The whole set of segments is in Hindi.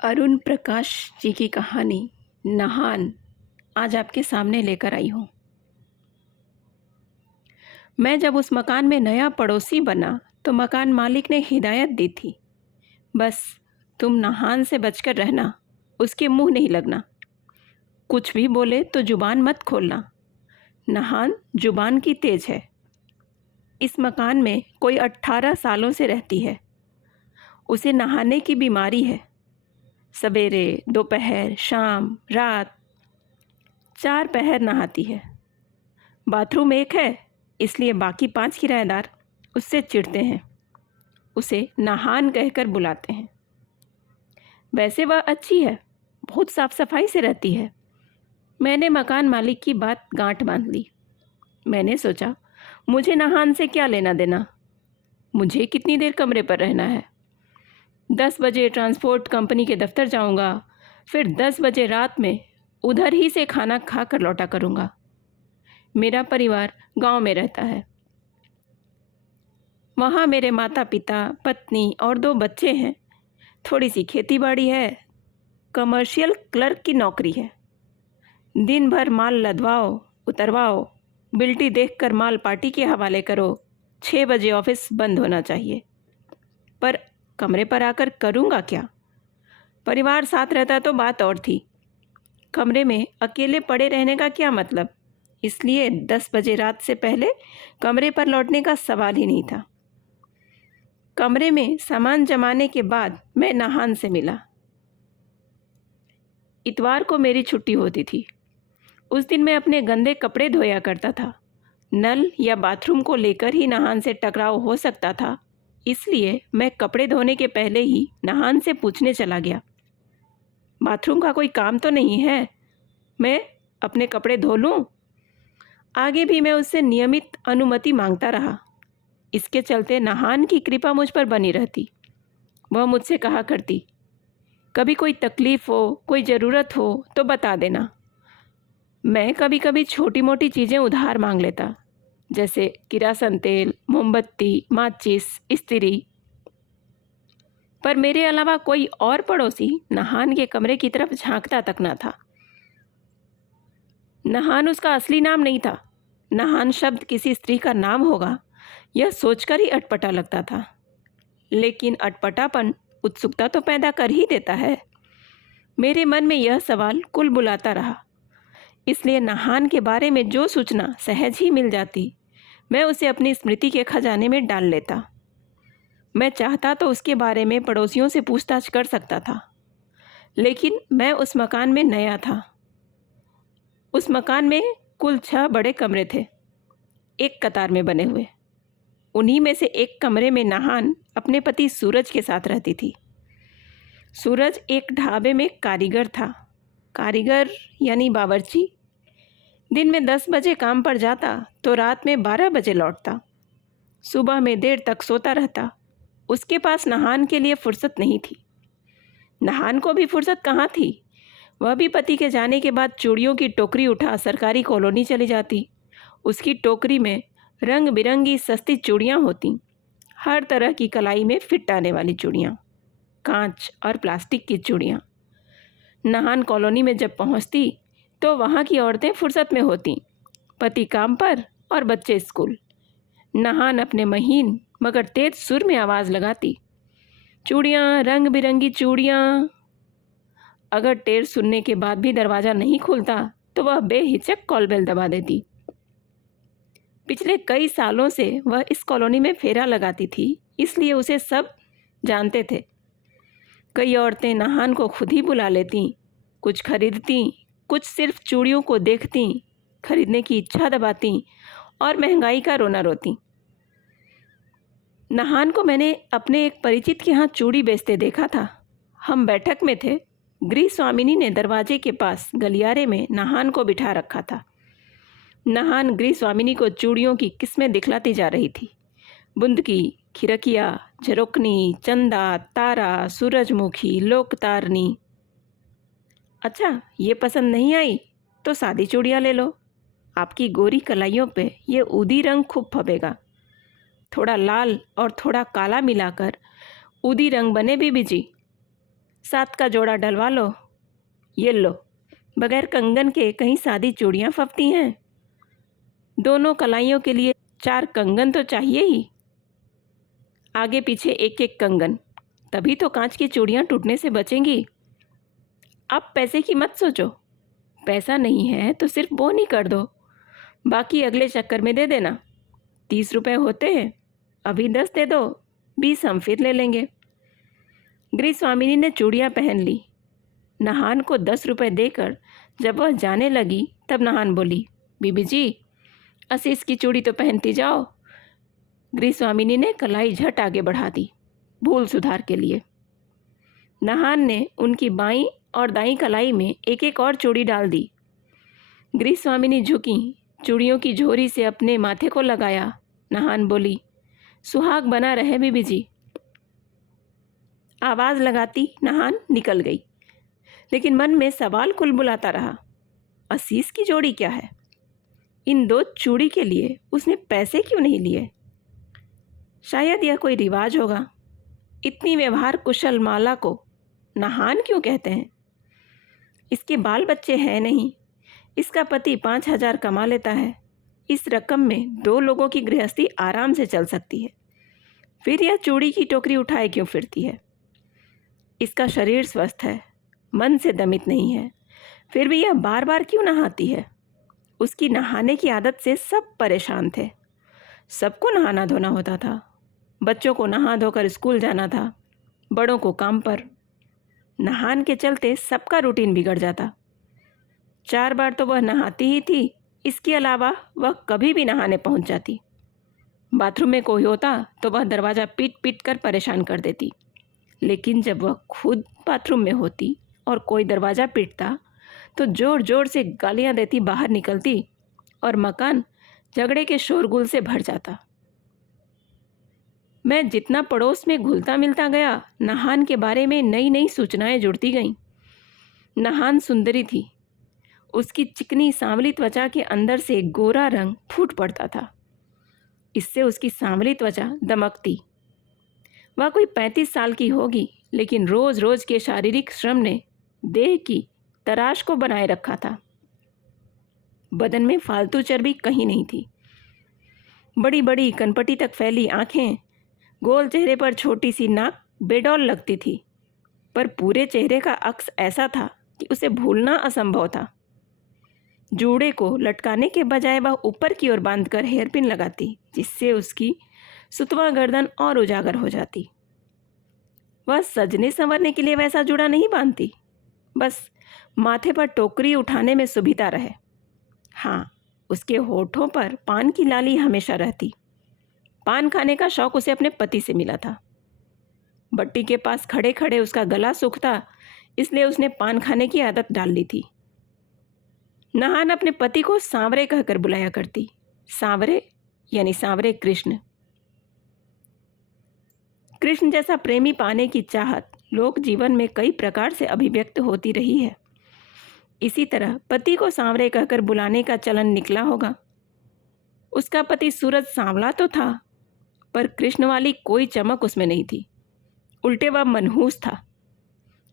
अरुण प्रकाश जी की कहानी नहान आज आपके सामने लेकर आई हूँ। मैं जब उस मकान में नया पड़ोसी बना तो मकान मालिक ने हिदायत दी थी, बस तुम नहान से बचकर रहना, उसके मुंह नहीं लगना। कुछ भी बोले तो जुबान मत खोलना। नहान जुबान की तेज है। इस मकान में कोई 18 सालों से रहती है। उसे नहाने की बीमारी है। सवेरे, दोपहर, शाम, रात 4 पहर नहाती है। बाथरूम एक है, इसलिए बाकी 5 किराएदार उससे चिढ़ते हैं, उसे नहान कहकर बुलाते हैं। वैसे वह अच्छी है, बहुत साफ सफाई से रहती है। मैंने मकान मालिक की बात गांठ बांध ली। मैंने सोचा, मुझे नहान से क्या लेना देना, मुझे कितनी देर कमरे पर रहना है। 10 बजे ट्रांसपोर्ट कंपनी के दफ्तर जाऊंगा, फिर 10 बजे रात में उधर ही से खाना खा कर लौटा करूंगा। मेरा परिवार गांव में रहता है। वहाँ मेरे माता पिता, पत्नी और 2 बच्चे हैं। थोड़ी सी खेतीबाड़ी है। कमर्शियल क्लर्क की नौकरी है। दिन भर माल लदवाओ, उतरवाओ, बिल्टी देखकर माल पार्टी के हवाले करो। 6 बजे ऑफिस बंद होना चाहिए। पर कमरे पर आकर करूँगा क्या? परिवार साथ रहता तो बात और थी। कमरे में अकेले पड़े रहने का क्या मतलब? इसलिए 10 बजे रात से पहले कमरे पर लौटने का सवाल ही नहीं था। कमरे में सामान जमाने के बाद मैं नहान से मिला। इतवार को मेरी छुट्टी होती थी। उस दिन मैं अपने गंदे कपड़े धोया करता था। नल या बाथरूम को लेकर ही नहान से टकराव हो सकता था, इसलिए मैं कपड़े धोने के पहले ही नहान से पूछने चला गया, बाथरूम का कोई काम तो नहीं है, मैं अपने कपड़े धो लूँ? आगे भी मैं उससे नियमित अनुमति मांगता रहा। इसके चलते नहान की कृपा मुझ पर बनी रहती। वह मुझसे कहा करती, कभी कोई तकलीफ़ हो, कोई ज़रूरत हो तो बता देना। मैं कभी कभी छोटी मोटी चीज़ें उधार मांग लेता, जैसे किरासन तेल, मोमबत्ती, माचिस, इस्त्री। पर मेरे अलावा कोई और पड़ोसी नहान के कमरे की तरफ झांकता तक न था। नहान उसका असली नाम नहीं था। नहान शब्द किसी स्त्री का नाम होगा, यह सोचकर ही अटपटा लगता था। लेकिन अटपटापन उत्सुकता तो पैदा कर ही देता है। मेरे मन में यह सवाल कुल बुलाता रहा, इसलिए नहान के बारे में जो सूचना सहज ही मिल जाती, मैं उसे अपनी स्मृति के खजाने में डाल लेता। मैं चाहता तो उसके बारे में पड़ोसियों से पूछताछ कर सकता था, लेकिन मैं उस मकान में नया था। उस मकान में कुल 6 बड़े कमरे थे, एक कतार में बने हुए। उन्हीं में से एक कमरे में नहान अपने पति सूरज के साथ रहती थी। सूरज एक ढाबे में कारीगर था। कारीगर यानी बावर्ची। दिन में 10 बजे काम पर जाता तो रात में 12 बजे लौटता। सुबह में देर तक सोता रहता। उसके पास नहान के लिए फुर्सत नहीं थी। नहान को भी फुर्सत कहाँ थी? वह भी पति के जाने के बाद चूड़ियों की टोकरी उठा सरकारी कॉलोनी चली जाती। उसकी टोकरी में रंग बिरंगी सस्ती चूड़ियाँ होती, हर तरह की कलाई में फिट आने वाली चूड़ियाँ, कांच और प्लास्टिक की चूड़ियाँ। नहान कॉलोनी में जब पहुँचती तो वहाँ की औरतें फुर्सत में होती, पति काम पर और बच्चे स्कूल। नहान अपने महीन मगर तेज सुर में आवाज़ लगाती, चूड़ियाँ, रंग बिरंगी चूड़ियाँ। अगर टेर सुनने के बाद भी दरवाज़ा नहीं खुलता तो वह बेहिचक कॉलबेल दबा देती। पिछले कई सालों से वह इस कॉलोनी में फेरा लगाती थी, इसलिए उसे सब जानते थे। कई औरतें नहान को खुद ही बुला लेती, कुछ खरीदती, कुछ सिर्फ चूड़ियों को देखती, खरीदने की इच्छा दबाती और महंगाई का रोना रोती। नहान को मैंने अपने एक परिचित के यहाँ चूड़ी बेचते देखा था। हम बैठक में थे। गृह स्वामिनी ने दरवाजे के पास गलियारे में नहान को बिठा रखा था। नहान गृह स्वामिनी को चूड़ियों की किस्में दिखलाती जा रही थी। बुंदकी, खिरकिया, झरोकनी, चंदा, तारा, सूरजमुखी, लोकतारनी। अच्छा, ये पसंद नहीं आई तो सादी चूड़ियाँ ले लो। आपकी गोरी कलाइयों पे ये ऊदी रंग खूब फबेगा। थोड़ा लाल और थोड़ा काला मिलाकर ऊदी रंग बने बीबी जी। 7 का जोड़ा डलवा लो। ये लो, बगैर कंगन के कहीं सादी चूड़ियाँ फबती हैं। दोनों कलाइयों के लिए 4 कंगन तो चाहिए ही। आगे पीछे एक एक कंगन, तभी तो कांच की चूड़ियाँ टूटने से बचेंगी। अब पैसे की मत सोचो, पैसा नहीं है तो सिर्फ बोनी कर दो, बाकी अगले चक्कर में दे देना। 30 रुपये होते हैं, अभी 10 दे दो, 20 हम फिर ले लेंगे। गृहस्वामिनी ने चूड़ियाँ पहन ली। नहान को 10 रुपये देकर जब वह जाने लगी तब नहान बोली, बीबी जी, असीस की चूड़ी तो पहनती जाओ। गृहस्वामिनी ने कलाई झट आगे बढ़ा दी, भूल सुधार के लिए। नहान ने उनकी बाईं और दाईं कलाई में एक एक और चूड़ी डाल दी। गृहस्वामिनी झुकी, चूड़ियों की झोरी से अपने माथे को लगाया। नहान बोली, सुहाग बना रहे बीबी जी। आवाज़ लगाती नहान निकल गई, लेकिन मन में सवाल कुलबुलाता रहा, असीस की जोड़ी क्या है? इन 2 चूड़ी के लिए उसने पैसे क्यों नहीं लिए? शायद यह कोई रिवाज होगा। इतनी व्यवहार कुशल माला को नहान क्यों कहते हैं? इसके बाल बच्चे हैं नहीं, इसका पति 5,000 कमा लेता है। इस रकम में 2 लोगों की गृहस्थी आराम से चल सकती है। फिर यह चूड़ी की टोकरी उठाए क्यों फिरती है? इसका शरीर स्वस्थ है, मन से दमित नहीं है, फिर भी यह बार बार क्यों नहाती है? उसकी नहाने की आदत से सब परेशान थे। सबको नहाना धोना होता था, बच्चों को नहा धोकर स्कूल जाना था, बड़ों को काम पर। नहान के चलते सबका रूटीन बिगड़ जाता। 4 बार तो वह नहाती ही थी, इसके अलावा वह कभी भी नहाने पहुंच जाती। बाथरूम में कोई होता तो वह दरवाज़ा पीट पीट कर परेशान कर देती, लेकिन जब वह खुद बाथरूम में होती और कोई दरवाज़ा पीटता तो ज़ोर ज़ोर से गालियां देती बाहर निकलती और मकान झगड़े के शोरगुल से भर जाता। मैं जितना पड़ोस में घुलता मिलता गया, नहान के बारे में नई नई सूचनाएं जुड़ती गईं। नहान सुंदरी थी, उसकी चिकनी सांवली त्वचा के अंदर से गोरा रंग फूट पड़ता था, इससे उसकी सांवली त्वचा दमकती। वह कोई 35 साल की होगी, लेकिन रोज़ रोज़ के शारीरिक श्रम ने देह की तराश को बनाए रखा था। बदन में फालतू चर्बी कहीं नहीं थी। बड़ी बड़ी कनपटी तक फैली आंखें, गोल चेहरे पर छोटी सी नाक बेडौल लगती थी, पर पूरे चेहरे का अक्स ऐसा था कि उसे भूलना असंभव था। जूड़े को लटकाने के बजाय वह ऊपर की ओर बांधकर हेयरपिन लगाती, जिससे उसकी सुतवा गर्दन और उजागर हो जाती। वह सजने संवरने के लिए वैसा जूड़ा नहीं बांधती, बस माथे पर टोकरी उठाने में सुविधा रहे। हाँ, उसके होठों पर पान की लाली हमेशा रहती। पान खाने का शौक उसे अपने पति से मिला था। भट्टी के पास खड़े खड़े उसका गला सूखता, इसलिए उसने पान खाने की आदत डाल ली थी। नहान अपने पति को सांवरे कहकर बुलाया करती। सांवरे यानी सांवरे कृष्ण। कृष्ण जैसा प्रेमी पाने की चाहत लोक जीवन में कई प्रकार से अभिव्यक्त होती रही है। इसी तरह पति को सांवरे कहकर बुलाने का चलन निकला होगा। उसका पति सूरज सांवला तो था, पर कृष्ण वाली कोई चमक उसमें नहीं थी। उल्टे वह मनहूस था।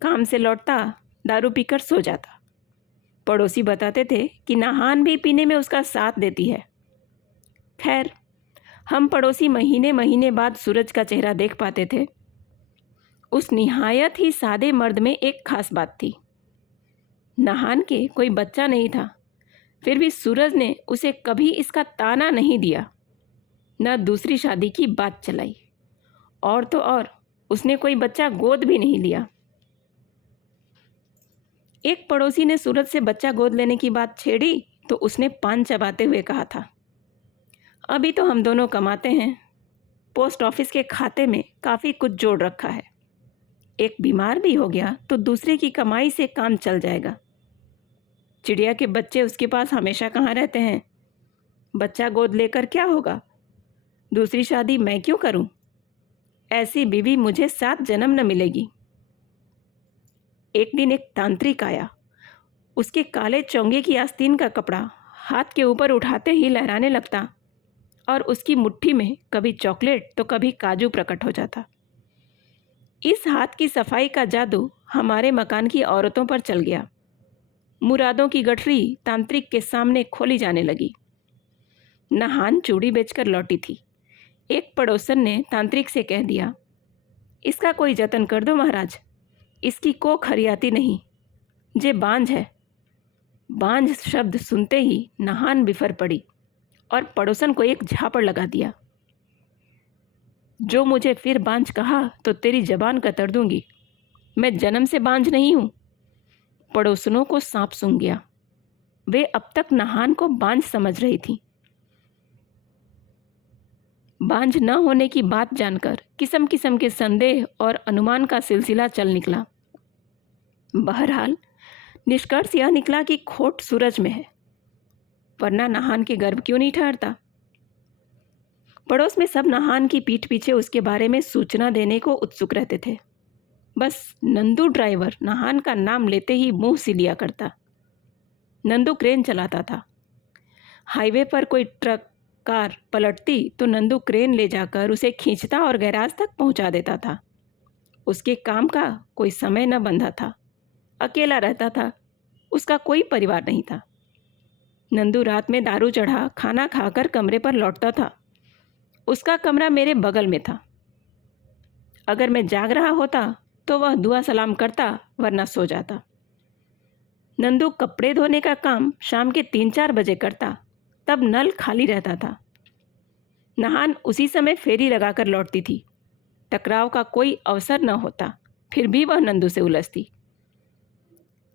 काम से लौटता, दारू पीकर सो जाता। पड़ोसी बताते थे कि नहान भी पीने में उसका साथ देती है। खैर, हम पड़ोसी महीने महीने बाद सूरज का चेहरा देख पाते थे। उस निहायत ही सादे मर्द में एक खास बात थी। नहान के कोई बच्चा नहीं था, फिर भी सूरज ने उसे कभी इसका ताना नहीं दिया, न दूसरी शादी की बात चलाई, और तो और उसने कोई बच्चा गोद भी नहीं लिया। एक पड़ोसी ने सूरज से बच्चा गोद लेने की बात छेड़ी तो उसने पान चबाते हुए कहा था, अभी तो हम दोनों कमाते हैं, पोस्ट ऑफिस के खाते में काफ़ी कुछ जोड़ रखा है। एक बीमार भी हो गया तो दूसरे की कमाई से काम चल जाएगा। चिड़िया के बच्चे उसके पास हमेशा कहाँ रहते हैं। बच्चा गोद लेकर क्या होगा? दूसरी शादी मैं क्यों करूं? ऐसी बीवी मुझे 7 जन्म न मिलेगी। एक दिन एक तांत्रिक आया। उसके काले चोंगे की आस्तीन का कपड़ा हाथ के ऊपर उठाते ही लहराने लगता और उसकी मुट्ठी में कभी चॉकलेट तो कभी काजू प्रकट हो जाता। इस हाथ की सफाई का जादू हमारे मकान की औरतों पर चल गया। मुरादों की गठरी तांत्रिक के सामने खोली जाने लगी। नहान चूड़ी बेचकर लौटी थी। एक पड़ोसन ने तांत्रिक से कह दिया, इसका कोई जतन कर दो महाराज, इसकी कोख हरियाती नहीं, जे बांझ है। बांझ शब्द सुनते ही नहान बिफर पड़ी और पड़ोसन को एक झापड़ लगा दिया। जो मुझे फिर बांझ कहा तो तेरी जबान कतर दूंगी। मैं जन्म से बांझ नहीं हूं। पड़ोसनों को सांप सूंघ गया। वे अब तक नहान को बांझ समझ रही थी। बांझ न होने की बात जानकर किस्म किस्म के संदेह और अनुमान का सिलसिला चल निकला। बहरहाल निष्कर्ष यह निकला कि खोट सूरज में है, वरना नहान के गर्भ क्यों नहीं ठहरता। पड़ोस में सब नहान की पीठ पीछे उसके बारे में सूचना देने को उत्सुक रहते थे। बस नंदू ड्राइवर नहान का नाम लेते ही मुंह सिलिया करता। नंदू क्रेन चलाता था। हाईवे पर कोई ट्रक कार पलटती तो नंदू क्रेन ले जाकर उसे खींचता और गैराज तक पहुंचा देता था। उसके काम का कोई समय न बंधा था। अकेला रहता था। उसका कोई परिवार नहीं था। नंदू रात में दारू चढ़ा खाना खाकर कमरे पर लौटता था। उसका कमरा मेरे बगल में था। अगर मैं जाग रहा होता तो वह दुआ सलाम करता, वरना सो जाता। नंदू कपड़े धोने का काम शाम के 3-4 बजे करता, तब नल खाली रहता था। नहान उसी समय फेरी लगाकर लौटती थी। टकराव का कोई अवसर न होता, फिर भी वह नंदू से उलझती।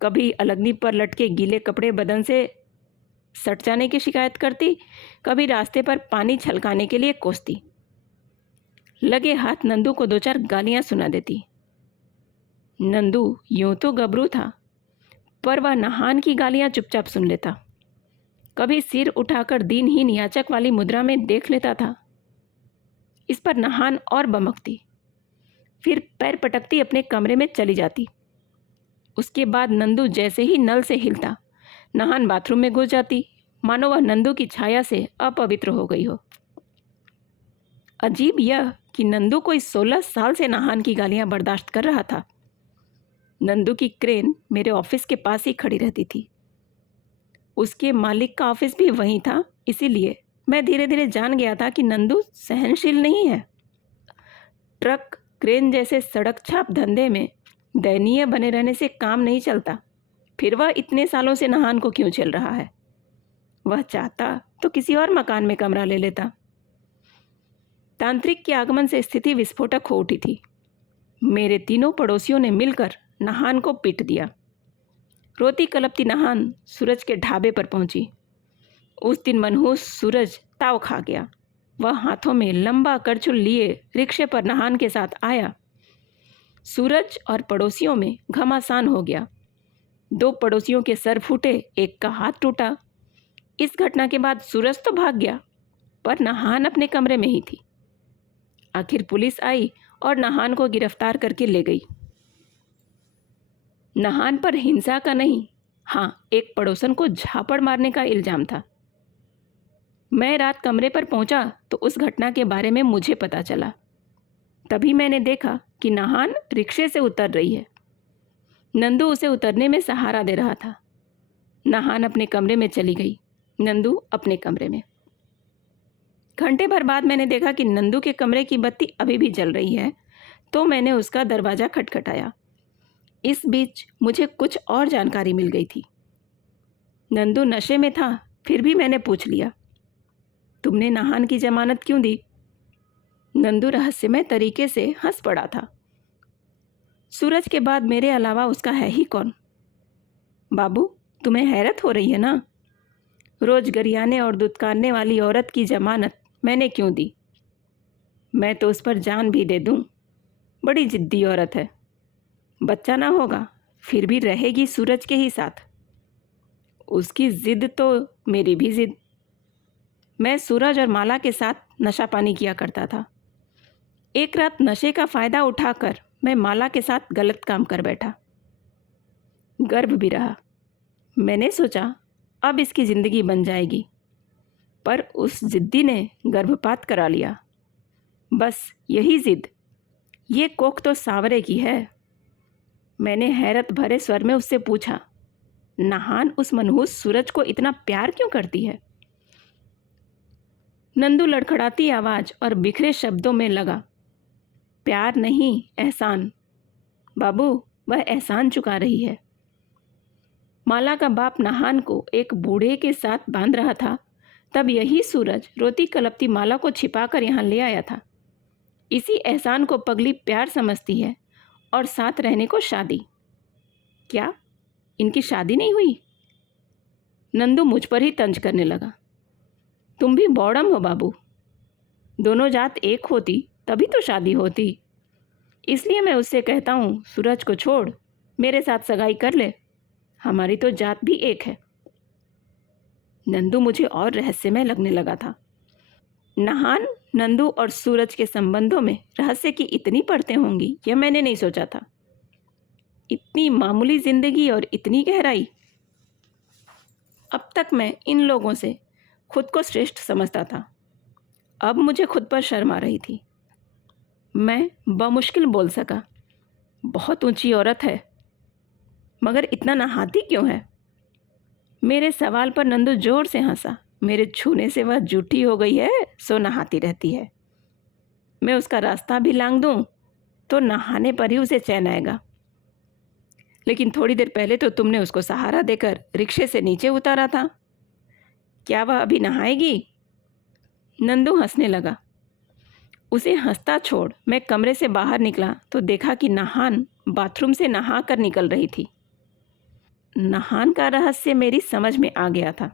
कभी अलगनी पर लटके गीले कपड़े बदन से सट जाने की शिकायत करती, कभी रास्ते पर पानी छलकाने के लिए कोसती। लगे हाथ नंदू को 2-4 गालियां सुना देती। नंदू यूं तो गबरू था, पर वह नहान की गालियां चुपचाप सुन लेता। कभी सिर उठाकर दीनहीन याचक वाली मुद्रा में देख लेता था। इस पर नहान और बमकती, फिर पैर पटकती अपने कमरे में चली जाती। उसके बाद नंदू जैसे ही नल से हिलता, नहान बाथरूम में घुस जाती, मानो वह नंदू की छाया से अपवित्र हो गई हो। अजीब यह कि नंदू कोई 16 साल से नहान की गालियां बर्दाश्त कर रहा था। नंदू की क्रेन मेरे ऑफिस के पास ही खड़ी रहती थी। उसके मालिक का ऑफिस भी वहीं था, इसीलिए मैं धीरे धीरे जान गया था कि नंदू सहनशील नहीं है। ट्रक क्रेन जैसे सड़क छाप धंधे में दयनीय बने रहने से काम नहीं चलता। फिर वह इतने सालों से नहान को क्यों झेल रहा है? वह चाहता तो किसी और मकान में कमरा ले लेता। तांत्रिक के आगमन से स्थिति विस्फोटक हो उठी थी। मेरे तीनों पड़ोसियों ने मिलकर नहान को पीट दिया। रोती कलपती नहान सूरज के ढाबे पर पहुंची। उस दिन मनहूस सूरज ताव खा गया। वह हाथों में लंबा करछुल लिए रिक्शे पर नहान के साथ आया। सूरज और पड़ोसियों में घमासान हो गया। 2 पड़ोसियों के सर फूटे, एक का हाथ टूटा। इस घटना के बाद सूरज तो भाग गया, पर नहान अपने कमरे में ही थी। आखिर पुलिस आई और नहान को गिरफ्तार करके ले गई। नहान पर हिंसा का नहीं, हाँ, एक पड़ोसन को झापड़ मारने का इल्जाम था। मैं रात कमरे पर पहुंचा तो उस घटना के बारे में मुझे पता चला। तभी मैंने देखा कि नहान रिक्शे से उतर रही है। नंदू उसे उतरने में सहारा दे रहा था। नहान अपने कमरे में चली गई, नंदू अपने कमरे में। घंटे भर बाद मैंने देखा कि नंदू के कमरे की बत्ती अभी भी जल रही है, तो मैंने उसका दरवाज़ा खटखटाया। इस बीच मुझे कुछ और जानकारी मिल गई थी। नंदू नशे में था, फिर भी मैंने पूछ लिया, तुमने नहान की जमानत क्यों दी? नंदू रहस्यमय तरीके से हंस पड़ा था। सूरज के बाद मेरे अलावा उसका है ही कौन? बाबू, तुम्हें हैरत हो रही है ना? रोज गरियाने और दुत्कारने वाली औरत की जमानत मैंने क्यों दी? मैं तो उस पर जान भी दे दूं। बड़ी जिद्दी औरत है। बच्चा ना होगा, फिर भी रहेगी सूरज के ही साथ। उसकी जिद तो मेरी भी जिद। मैं सूरज और माला के साथ नशा पानी किया करता था। एक रात नशे का फ़ायदा उठाकर मैं माला के साथ गलत काम कर बैठा। गर्भ भी रहा। मैंने सोचा अब इसकी ज़िंदगी बन जाएगी, पर उस जिद्दी ने गर्भपात करा लिया। बस यही जिद, ये कोख तो सांवरे की है। मैंने हैरत भरे स्वर में उससे पूछा, नहान उस मनहूस सूरज को इतना प्यार क्यों करती है? नंदू लड़खड़ाती आवाज और बिखरे शब्दों में लगा, प्यार नहीं, एहसान। बाबू, वह एहसान चुका रही है। माला का बाप नहान को एक बूढ़े के साथ बांध रहा था, तब यही सूरज रोती कलपती माला को छिपाकर यहाँ ले आया था। इसी एहसान को पगली प्यार समझती है और साथ रहने को शादी। क्या इनकी शादी नहीं हुई? नंदू मुझ पर ही तंज करने लगा। तुम भी बौड़म हो बाबू। दोनों जात एक होती तभी तो शादी होती। इसलिए मैं उससे कहता हूँ, सूरज को छोड़, मेरे साथ सगाई कर ले, हमारी तो जात भी एक है। नंदू मुझे और रहस्यमय लगने लगा था। नहान, नंदू और सूरज के संबंधों में रहस्य की इतनी परतें होंगी, यह मैंने नहीं सोचा था। इतनी मामूली जिंदगी और इतनी गहराई। अब तक मैं इन लोगों से खुद को श्रेष्ठ समझता था। अब मुझे खुद पर शर्म आ रही थी। मैं बमुश्किल बोल सका, बहुत ऊंची औरत है, मगर इतना नहाती क्यों है? मेरे सवाल पर नंदू जोर से हंसा। मेरे छूने से वह जूठी हो गई है, सो नहाती रहती है। मैं उसका रास्ता भी लांग दूं तो नहाने पर ही उसे चैन आएगा। लेकिन थोड़ी देर पहले तो तुमने उसको सहारा देकर रिक्शे से नीचे उतारा था। क्या वह अभी नहाएगी? नंदू हंसने लगा। उसे हंसता छोड़ मैं कमरे से बाहर निकला तो देखा कि नहान बाथरूम से नहा कर निकल रही थी। नहान का रहस्य मेरी समझ में आ गया था,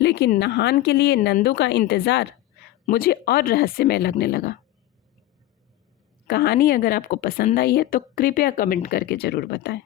लेकिन नहान के लिए नंदू का इंतज़ार मुझे और रहस्यमय लगने लगा। कहानी अगर आपको पसंद आई है तो कृपया कमेंट करके ज़रूर बताएं।